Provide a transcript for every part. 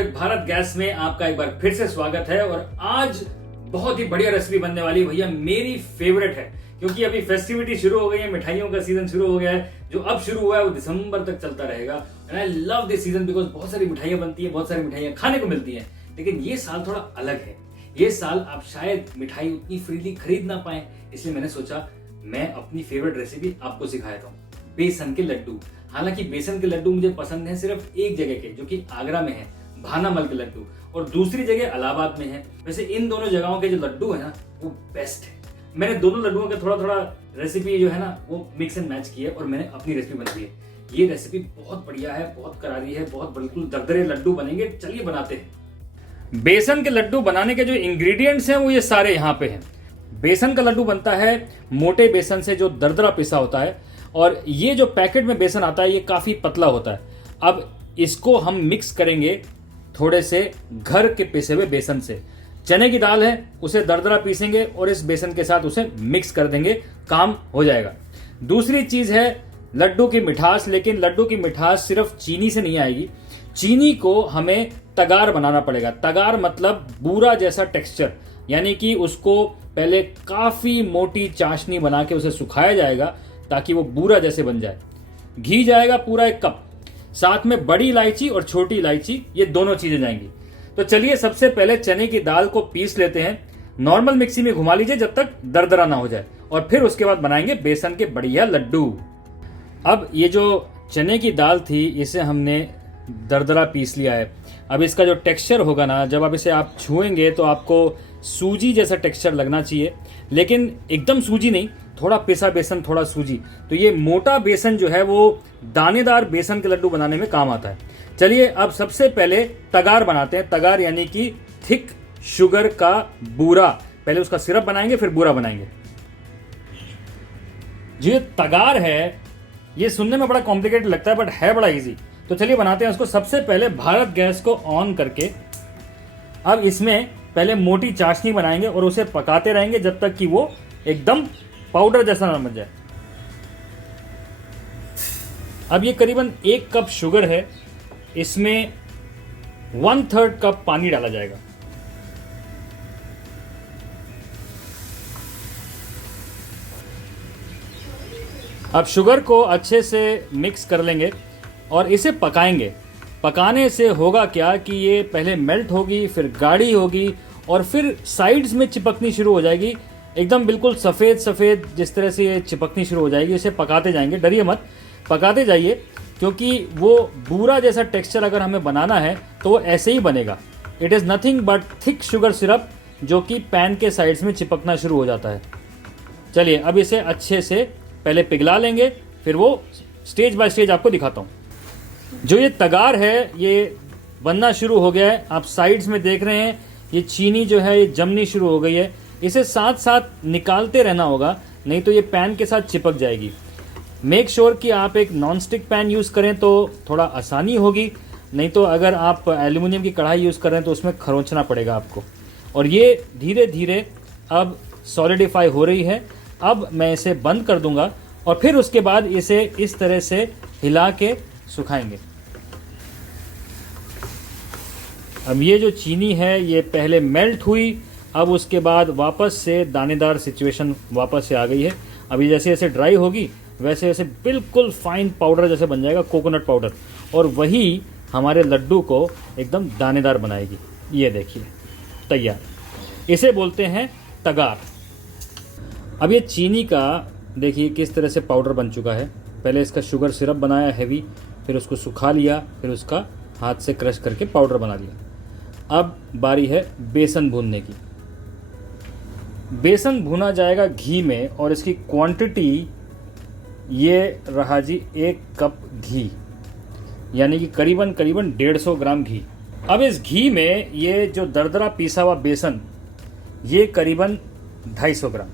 With Bharat gas में आपका एक बार फिर से स्वागत है। और आज बहुत ही बढ़िया रेसिपी बनने वाली भैया, मेरी फेवरेट है क्योंकि अभी फेस्टिविटी शुरू हो गई है, मिठाइयों का सीजन शुरू हो गया है। जो अब शुरू हुआ है वो दिसंबर तक चलता रहेगा। And I love this season because बहुत सारी मिठाइयां बनती है, बहुत सारी मिठाइयां खाने को मिलती हैं। लेकिन ये साल थोड़ा अलग है। ये साल आप शायद मिठाई उतनी फ्रीली खरीद ना पाए, इसलिए मैंने सोचा मैं अपनी फेवरेट रेसिपी आपको सिखाता हूँ, बेसन के लड्डू। हालांकि बेसन के लड्डू मुझे पसंद है सिर्फ एक जगह के, जो कि आगरा में है, भानामल के लड्डू, और दूसरी जगह इलाहाबाद में है। वैसे इन दोनों जगहों के जो लड्डू है ना वो बेस्ट है। मैंने दोनों लड्डुओं का थोड़ा थोड़ा रेसिपी जो है ना वो मिक्स एंड मैच की है और मैंने अपनी रेसिपी बनाई है। ये रेसिपी बहुत बढ़िया है, बहुत करारी है, बहुत बिल्कुल दरदरे लड्डू बनेंगे। चलिए बनाते हैं। बेसन के लड्डू बनाने के जो इंग्रेडिएंट्स हैं वो ये सारे यहाँ पे हैं। बेसन का लड्डू बनता है मोटे बेसन से जो दरदरा पिसा होता है, और ये जो पैकेट में बेसन आता है ये काफी पतला होता है। अब इसको हम मिक्स करेंगे थोड़े से घर के पिसे हुए बेसन से। चने की दाल है उसे दरदरा पीसेंगे और इस बेसन के साथ उसे मिक्स कर देंगे, काम हो जाएगा। दूसरी चीज है लड्डू की मिठास, लेकिन लड्डू की मिठास सिर्फ चीनी से नहीं आएगी। चीनी को हमें तगार बनाना पड़ेगा। तगार मतलब बूरा जैसा टेक्सचर, यानी कि उसको पहले काफी मोटी चाशनी बना के उसे सुखाया जाएगा ताकि वो बूरा जैसे बन जाए। घी जाएगा पूरा 1 कप, साथ में बड़ी इलायची और छोटी इलायची, ये दोनों चीजें जाएंगी। तो चलिए सबसे पहले चने की दाल को पीस लेते हैं। नॉर्मल मिक्सी में घुमा लीजिए जब तक दरदरा ना हो जाए, और फिर उसके बाद बनाएंगे बेसन के बढ़िया लड्डू। अब ये जो चने की दाल थी इसे हमने दरदरा पीस लिया है। अब इसका जो टेक्सचर होगा ना, जब आप इसे छुएंगे तो आपको सूजी जैसा टेक्सचर लगना चाहिए, लेकिन एकदम सूजी नहीं, थोड़ा पिसा बेसन थोड़ा सूजी। तो ये मोटा बेसन जो है वो दानेदार बेसन के लड्डू बनाने में काम आता है। चलिए अब सबसे पहले तगार बनाते हैं। तगार यानी कि थिक शुगर का बूरा। पहले उसका सिरप बनाएंगे फिर बूरा बनाएंगे। जो तगार है ये सुनने में बड़ा कॉम्प्लिकेटेड लगता है बट है बड़ा इजी। तो चलिए बनाते हैं उसको। सबसे पहले भारत गैस को ऑन करके अब इसमें पहले मोटी चाशनी बनाएंगे और उसे पकाते रहेंगे जब तक कि वो एकदम पाउडर जैसा ना बन जाए। अब ये करीबन 1 कप शुगर है, इसमें 1/3 कप पानी डाला जाएगा। अब शुगर को अच्छे से मिक्स कर लेंगे और इसे पकाएंगे। पकाने से होगा क्या कि ये पहले मेल्ट होगी, फिर गाढ़ी होगी, और फिर साइड्स में चिपकनी शुरू हो जाएगी। एकदम बिल्कुल सफ़ेद सफ़ेद जिस तरह से ये चिपकनी शुरू हो जाएगी। इसे पकाते जाएंगे, डरिए मत, पकाते जाइए, क्योंकि वो बूरा जैसा टेक्सचर अगर हमें बनाना है तो वो ऐसे ही बनेगा। It is nothing but thick sugar syrup जो कि पैन के साइड्स में चिपकना शुरू हो जाता है। चलिए अब इसे अच्छे से पहले पिघला लेंगे, फिर वो स्टेज बाय स्टेज आपको दिखाता हूँ। जो ये तगार है ये बनना शुरू हो गया है। आप साइड्स में देख रहे हैं ये चीनी जो है ये जमनी शुरू हो गई है। इसे साथ साथ निकालते रहना होगा, नहीं तो ये पैन के साथ चिपक जाएगी। मेक श्योर कि आप एक नॉन स्टिक पैन यूज़ करें तो थोड़ा आसानी होगी, नहीं तो अगर आप एल्यूमिनियम की कढ़ाई यूज़ कर रहे हैं तो उसमें खरोंचना पड़ेगा आपको। और ये धीरे धीरे अब सॉलिडिफाई हो रही है। अब मैं इसे बंद कर दूंगा और फिर उसके बाद इसे इस तरह से हिला के सुखाएंगे। अब ये जो चीनी है ये पहले मेल्ट हुई, अब उसके बाद वापस से दानेदार सिचुएशन वापस से आ गई है। अभी जैसे जैसे ड्राई होगी वैसे वैसे बिल्कुल फाइन पाउडर जैसे बन जाएगा, कोकोनट पाउडर, और वही हमारे लड्डू को एकदम दानेदार बनाएगी। ये देखिए तैयार। इसे बोलते हैं तगार। अब ये चीनी का देखिए किस तरह से पाउडर बन चुका है। पहले इसका शुगर सिरप बनाया हैवी, फिर उसको सुखा लिया, फिर उसका हाथ से क्रश करके पाउडर बना लिया। अब बारी है बेसन भूनने की। बेसन भुना जाएगा घी में, और इसकी क्वांटिटी ये रहा जी 1 कप घी, यानी कि करीबन 150 ग्राम घी। अब इस घी में ये जो दरदरा पीसा हुआ बेसन ये करीबन 250 ग्राम,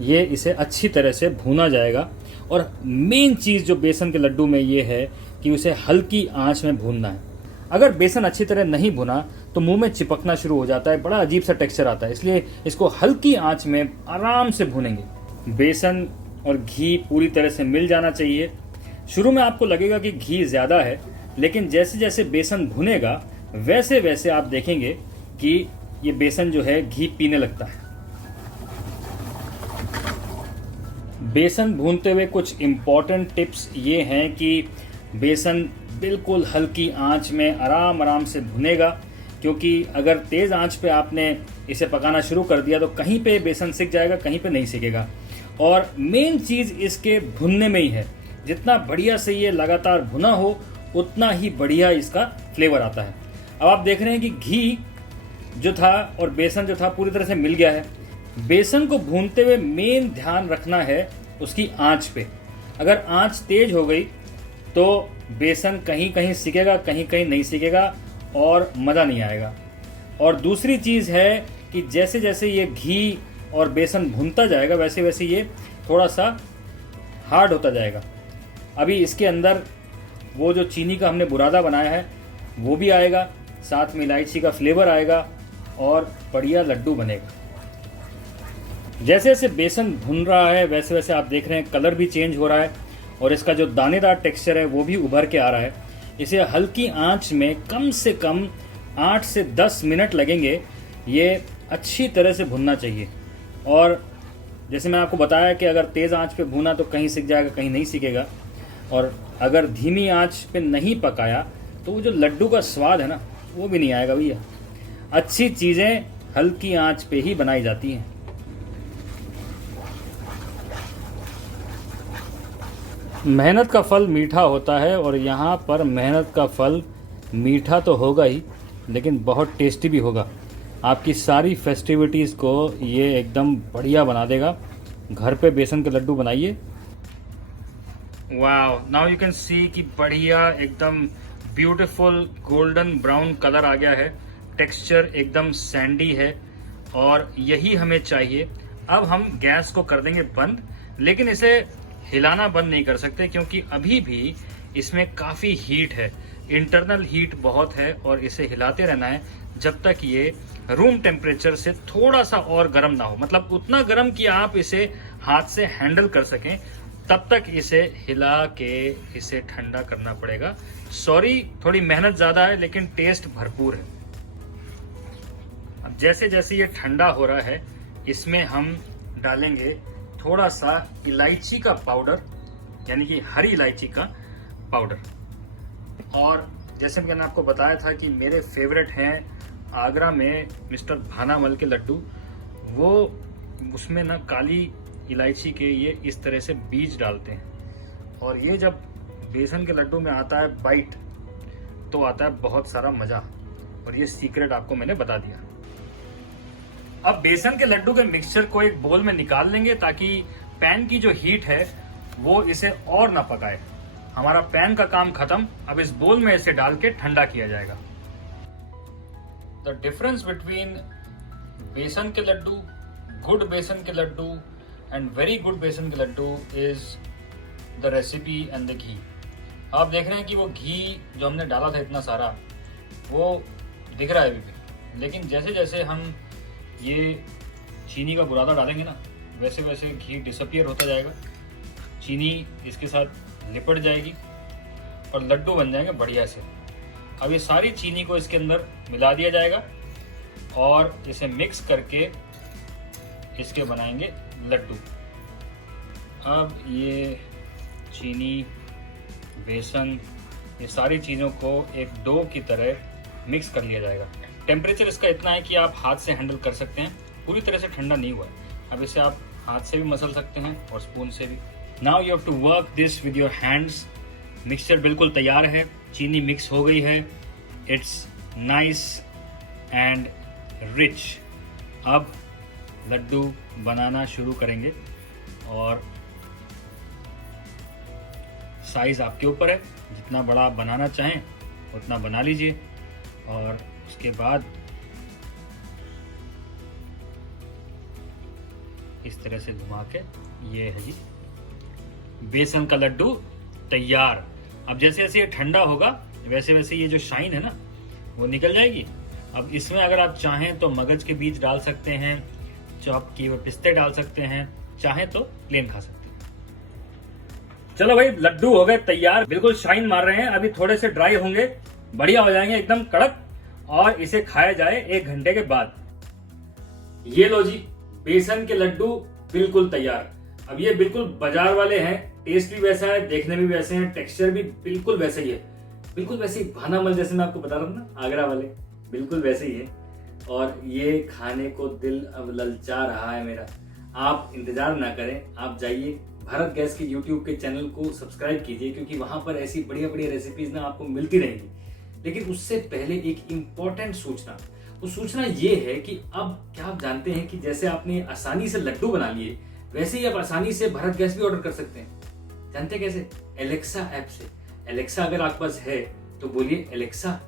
ये इसे अच्छी तरह से भूना जाएगा। और मेन चीज़ जो बेसन के लड्डू में ये है कि उसे हल्की आंच में भूनना है। अगर बेसन अच्छी तरह नहीं भुना तो मुंह में चिपकना शुरू हो जाता है, बड़ा अजीब सा टेक्सचर आता है, इसलिए इसको हल्की आंच में आराम से भूनेंगे। बेसन और घी पूरी तरह से मिल जाना चाहिए। शुरू में आपको लगेगा कि घी ज़्यादा है, लेकिन जैसे जैसे बेसन भुनेगा वैसे वैसे आप देखेंगे कि ये बेसन जो है घी पीने लगता है। बेसन भूनते हुए कुछ इम्पॉर्टेंट टिप्स ये हैं कि बेसन बिल्कुल हल्की आंच में आराम आराम से भुनेगा, क्योंकि अगर तेज़ आंच पे आपने इसे पकाना शुरू कर दिया तो कहीं पे बेसन सिक जाएगा, कहीं पे नहीं सिकेगा। और मेन चीज़ इसके भुनने में ही है। जितना बढ़िया से ये लगातार भुना हो उतना ही बढ़िया इसका फ्लेवर आता है। अब आप देख रहे हैं कि घी जो था और बेसन जो था पूरी तरह से मिल गया है। बेसन को भूनते हुए मेन ध्यान रखना है उसकी आंच पे। अगर आंच तेज हो गई तो बेसन कहीं कहीं सिकेगा, कहीं कहीं नहीं सिकेगा और मज़ा नहीं आएगा। और दूसरी चीज़ है कि जैसे जैसे ये घी और बेसन भुनता जाएगा वैसे वैसे ये थोड़ा सा हार्ड होता जाएगा। अभी इसके अंदर वो जो चीनी का हमने बुरादा बनाया है वो भी आएगा, साथ में इलायची का फ्लेवर आएगा और बढ़िया लड्डू बनेगा। जैसे जैसे बेसन भुन रहा है वैसे वैसे आप देख रहे हैं कलर भी चेंज हो रहा है और इसका जो दानेदार टेक्सचर है वो भी उभर के आ रहा है। इसे हल्की आंच में कम से कम 8 से 10 मिनट लगेंगे, ये अच्छी तरह से भुनना चाहिए। और जैसे मैं आपको बताया कि अगर तेज़ आंच पे भुना तो कहीं सिक जाएगा, कहीं नहीं सिकेगा, और अगर धीमी आंच पे नहीं पकाया तो वो जो लड्डू का स्वाद है ना वो भी नहीं आएगा भैया। अच्छी चीज़ें हल्की आंच पे ही बनाई जाती हैं। मेहनत का फल मीठा होता है और यहाँ पर मेहनत का फल मीठा तो होगा ही, लेकिन बहुत टेस्टी भी होगा। आपकी सारी फेस्टिविटीज़ को ये एकदम बढ़िया बना देगा। घर पे बेसन के लड्डू बनाइए। Wow, now you can see कि बढ़िया एकदम ब्यूटीफुल गोल्डन ब्राउन कलर आ गया है। टेक्सचर एकदम सैंडी है और यही हमें चाहिए। अब हम गैस को कर देंगे बंद, लेकिन इसे हिलाना बंद नहीं कर सकते क्योंकि अभी भी इसमें काफ़ी हीट है, इंटरनल हीट बहुत है और इसे हिलाते रहना है जब तक ये रूम टेम्परेचर से थोड़ा सा और गर्म ना हो, मतलब उतना गर्म कि आप इसे हाथ से हैंडल कर सकें। तब तक इसे हिला के इसे ठंडा करना पड़ेगा। सॉरी, थोड़ी मेहनत ज़्यादा है लेकिन टेस्ट भरपूर है। अब जैसे जैसे ये ठंडा हो रहा है इसमें हम डालेंगे थोड़ा सा इलायची का पाउडर, यानी कि हरी इलायची का पाउडर। और जैसे मैंने आपको बताया था कि मेरे फेवरेट हैं आगरा में मिस्टर भानामल के लड्डू, वो उसमें ना काली इलायची के ये इस तरह से बीज डालते हैं और ये जब बेसन के लड्डू में आता है बाइट तो आता है बहुत सारा मज़ा। और ये सीक्रेट आपको मैंने बता दिया। अब बेसन के लड्डू के मिक्सचर को एक बोल में निकाल लेंगे ताकि पैन की जो हीट है वो इसे और ना पकाए। हमारा पैन का काम खत्म। अब इस बोल में इसे डाल के ठंडा किया जाएगा। द डिफरेंस बिटवीन बेसन के लड्डू, गुड बेसन के लड्डू एंड वेरी गुड बेसन के laddoo is the recipe and the ghee. आप देख रहे हैं कि वो घी जो हमने डाला था इतना सारा वो दिख रहा है अभी भी, लेकिन जैसे जैसे हम ये चीनी का बुरादा डालेंगे ना वैसे वैसे घी डिसअपियर होता जाएगा, चीनी इसके साथ लिपट जाएगी और लड्डू बन जाएंगे बढ़िया से। अब ये सारी चीनी को इसके अंदर मिला दिया जाएगा और इसे मिक्स करके इसके बनाएंगे लड्डू। अब ये चीनी, बेसन, ये सारी चीज़ों को एक डो की तरह मिक्स कर लिया जाएगा। टेम्परेचर इसका इतना है कि आप हाथ से हैंडल कर सकते हैं, पूरी तरह से ठंडा नहीं हुआ है। अब इसे आप हाथ से भी मसल सकते हैं और स्पून से भी। Now you have to work this with your hands. Mixture बिल्कुल तैयार है, चीनी मिक्स हो गई है, इट्स नाइस एंड रिच। अब लड्डू बनाना शुरू करेंगे और साइज आपके ऊपर है, जितना बड़ा आप बनाना चाहें उतना बना लीजिए। और उसके बाद इस तरह से घुमा के ये है जी बेसन का लड्डू तैयार। अब जैसे जैसे ये ठंडा होगा वैसे वैसे ये जो शाइन है ना वो निकल जाएगी। अब इसमें अगर आप चाहें तो मगज के बीज डाल सकते हैं, चॉप किए हुए पिस्ते डाल सकते हैं, चाहें तो प्लेन खा सकते हैं। चलो भाई, लड्डू हो गए तैयार, बिल्कुल शाइन मार रहे हैं। अभी थोड़े से ड्राई होंगे, बढ़िया हो जाएंगे एकदम कड़क, और इसे खाया जाए 1 घंटे के बाद। ये लो जी, बेसन के लड्डू बिल्कुल तैयार। अब ये बिल्कुल बाजार वाले हैं, टेस्ट भी वैसा है, देखने में भी वैसे हैं, टेक्सचर भी बिल्कुल वैसे ही है, बिल्कुल वैसे ही भानामल जैसे मैं आपको बता रहा हूँ ना, आगरा वाले, बिल्कुल वैसे ही है। और ये खाने को दिल अब ललचा रहा है मेरा। आप इंतजार ना करें, आप जाइए भारत गैस के यूट्यूब के चैनल को सब्सक्राइब कीजिए, क्योंकि वहां पर ऐसी बढ़िया बढ़िया रेसिपीज ना आपको मिलती रहेंगी। लेकिन उससे पहले एक इम्पोर्टेंट सूचना, वो सूचना ये है कि अब क्या आप जानते हैं कि जैसे आपने आसानी से लड्डू बना लिए, वैसे ही आप आसानी से भारत गैस भी ऑर्डर कर सकते हैं। जानते हैं कैसे? एलेक्सा ऐप से। एलेक्सा अगर आपके पास है तो बोलिए Alexa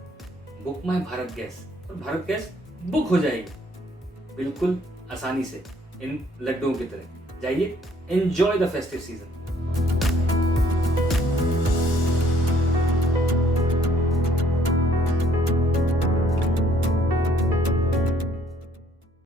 book my Bharat gas, और भारत गैस बुक हो जाएगी बिल्कुल आसानी से, इन लड्डुओं की तरह। जाइए, एंजॉय द फेस्टिव सीजन।